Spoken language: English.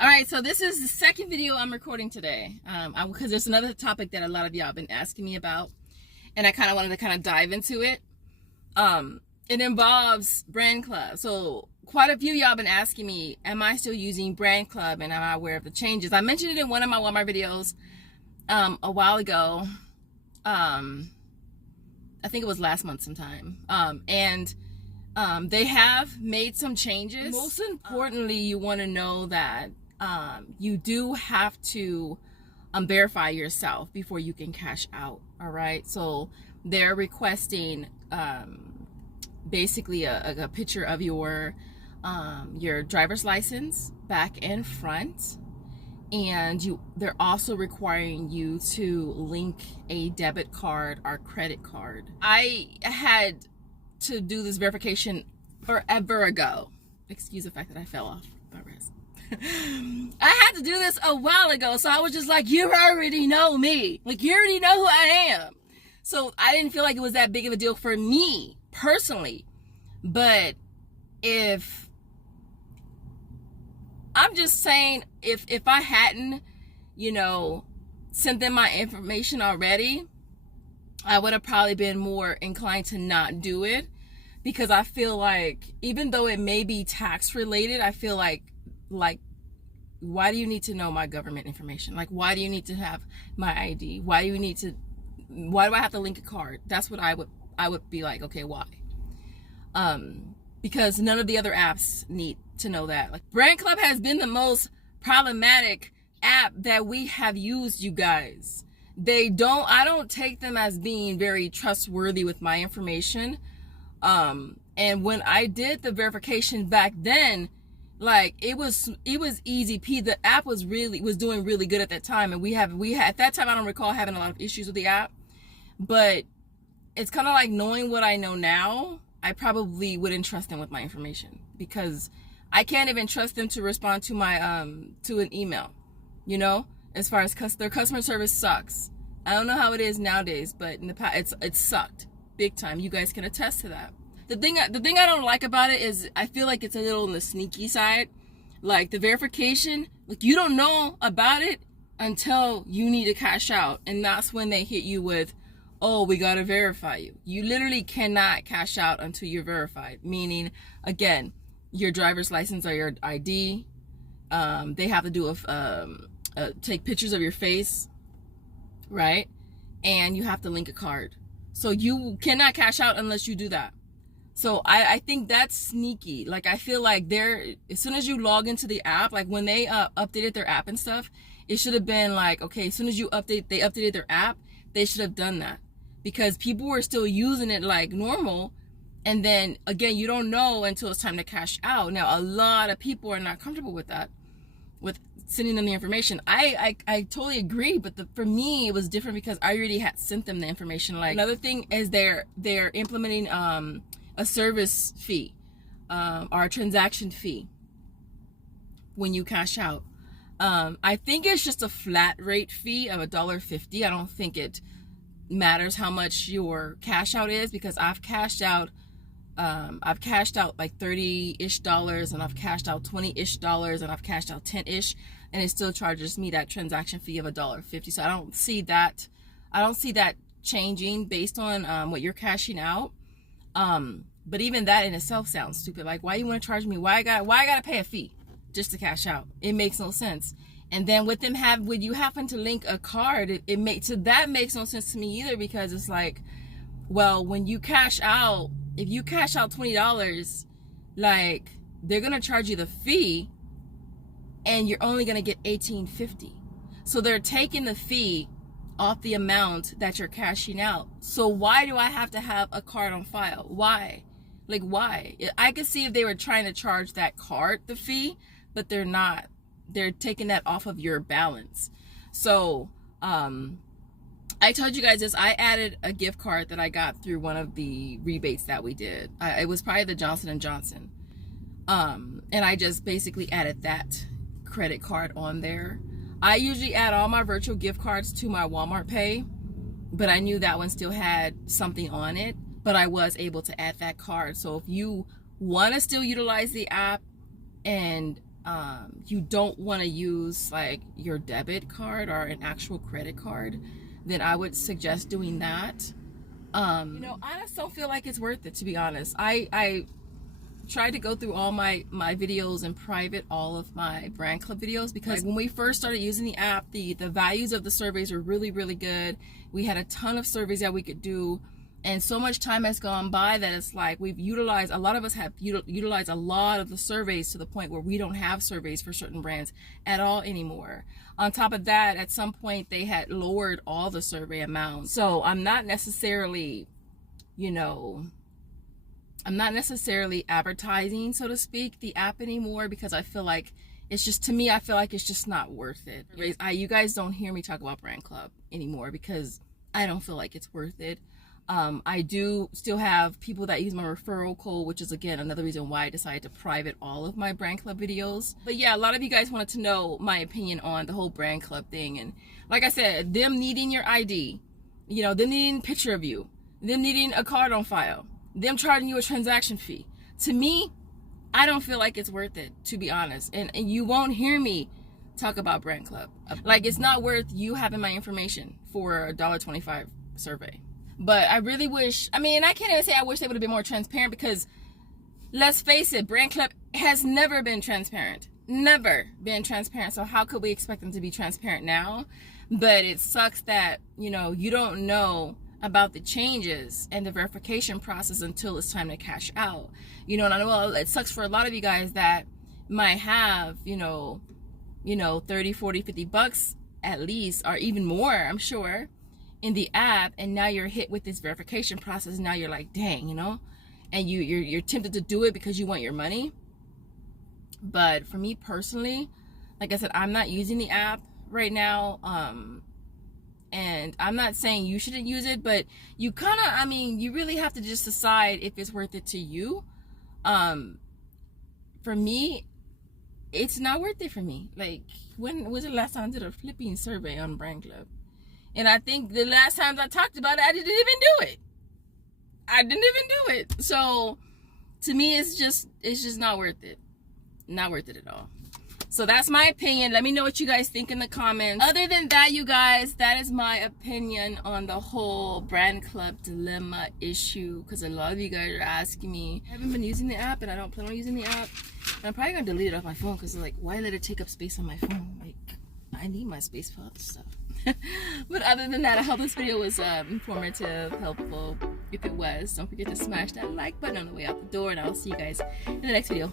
All right, so this is the second video I'm recording today because there's another topic that a lot of y'all have been asking me about, and I kind of wanted to dive into it. It involves Brandclub. So quite a few y'all been asking me, am I still using Brandclub and am I aware of the changes? I mentioned it in one of my Walmart videos a while ago. I think it was last month sometime. They have made some changes. Most importantly, you want to know that you do have to verify yourself before you can cash out. All right, so they're requesting basically a picture of your driver's license back and front, and they're also requiring you to link a debit card or credit card. I had to do this verification forever ago. Excuse the fact that I fell off my wrist. I had to do this a while ago, so I was just like, you already know me. Like, you already know who I am. So I didn't feel like it was that big of a deal for me personally. But I'm just saying, if I hadn't, sent them my information already, I would have probably been more inclined to not do it, because I feel like, even though it may be tax related, I feel like why do you need to know my government information? Like, why do you need to have my ID? Why do I have to link a card? That's what I would be like, okay, why? Because none of the other apps need to know that. Like, Brandclub has been the most problematic app that we have used, you guys. I don't take them as being very trustworthy with my information. And when I did the verification back then, like, it was easy. The app was doing really good at that time, and we had at that time, I don't recall having a lot of issues with the app. But it's kind of like, knowing what I know now, I probably wouldn't trust them with my information, because I can't even trust them to respond to my to an email, as far as their customer service sucks. I don't know how it is nowadays, but in the past it sucked big time. You guys can attest to that. The thing I don't like about it is, I feel like it's a little on the sneaky side. Like, the verification, like, you don't know about it until you need to cash out, and that's when they hit you with, oh, we gotta verify you. You literally cannot cash out until you're verified. Meaning, again, your driver's license or your ID. They have to do take pictures of your face, right? And you have to link a card. So you cannot cash out unless you do that. So I think that's sneaky. Like, I feel like as soon as you log into the app, like when they updated their app and stuff, it should have been like, okay, as soon as they updated their app, they should have done that, because people were still using it like normal. And then again, you don't know until it's time to cash out. Now, a lot of people are not comfortable with that, with sending them the information. I totally agree, but for me, it was different because I already had sent them the information. Like, another thing is they're implementing a service fee or a transaction fee when you cash out. I think it's just a flat rate fee of $1.50. I don't think it matters how much your cash out is, because I've cashed out like $30-ish, and I've cashed out $20-ish, and I've cashed out $10-ish, and it still charges me that transaction fee of $1.50. So I don't see that changing based on what you're cashing out. But even that in itself sounds stupid. Like, why you want to charge me? Why I gotta pay a fee just to cash out? It makes no sense. And then when you happen to link a card, that makes no sense to me either, because it's like, well, when you cash out, if you cash out $20, like, they're gonna charge you the fee, and you're only gonna get $18.50. So they're taking the fee off the amount that you're cashing out. So why do I have to have a card on file? Why? Like, why? I could see if they were trying to charge that card the fee, but they're not. They're taking that off of your balance. So I told you guys this. I added a gift card that I got through one of the rebates that we did. It was probably the Johnson & Johnson. And I just basically added that credit card on there. I usually add all my virtual gift cards to my Walmart Pay, but I knew that one still had something on it, but I was able to add that card. So if you want to still utilize the app and you don't want to use like your debit card or an actual credit card, then I would suggest doing that. You know, I just don't feel like it's worth it, to be honest. I tried to go through all my videos and private all of my brand club videos, because when we first started using the app, the values of the surveys were really, really good. We had a ton of surveys that we could do, and so much time has gone by that it's like we've utilized, a lot of us have utilized a lot of the surveys to the point where we don't have surveys for certain brands at all anymore. On top of that, at some point they had lowered all the survey amounts. So I'm not necessarily, you know, I'm not necessarily advertising, so to speak, the app anymore, because I feel like it's just, to me, I feel like it's just not worth it. You guys don't hear me talk about Brand Club anymore because I don't feel like it's worth it. I do still have people that use my referral code, which is again another reason why I decided to private all of my Brand Club videos. But yeah, a lot of you guys wanted to know my opinion on the whole Brand Club thing. And like I said, them needing your ID, you know, them needing a picture of you, them needing a card on file, them charging you a transaction fee. To me, I don't feel like it's worth it, to be honest. And you won't hear me talk about Brand Club. Like, it's not worth you having my information for a $1.25 survey. But I really wish, I mean, I can't even say I wish they would have been more transparent, because let's face it, Brand Club has never been transparent. Never been transparent. So how could we expect them to be transparent now? But it sucks that, you know, you don't know about the changes and the verification process until it's time to cash out. You know, and I know it sucks for a lot of you guys that might have, you know, 30, 40, 50 bucks at least, or even more, I'm sure, in the app, and now you're hit with this verification process. Now you're like, dang, you know, and you're tempted to do it because you want your money. But for me personally, like I said, I'm not using the app right now, and I'm not saying you shouldn't use it, but you kind of, I mean, you really have to just decide if it's worth it to you. For me, it's not worth it for me. Like, when was the last time I did a flipping survey on Brand Club? And I think the last times I talked about it, I didn't even do it. I didn't even do it. So to me, it's just not worth it. Not worth it at all. So that's my opinion. Let me know what you guys think in the comments. Other than that, you guys, that is my opinion on the whole Brand Club dilemma issue. Because a lot of you guys are asking me. I haven't been using the app, and I don't plan on using the app. And I'm probably going to delete it off my phone, because like, why let it take up space on my phone? Like, I need my space for other stuff. But other than that, I hope this video was informative, helpful. If it was, don't forget to smash that like button on the way out the door, and I'll see you guys in the next video.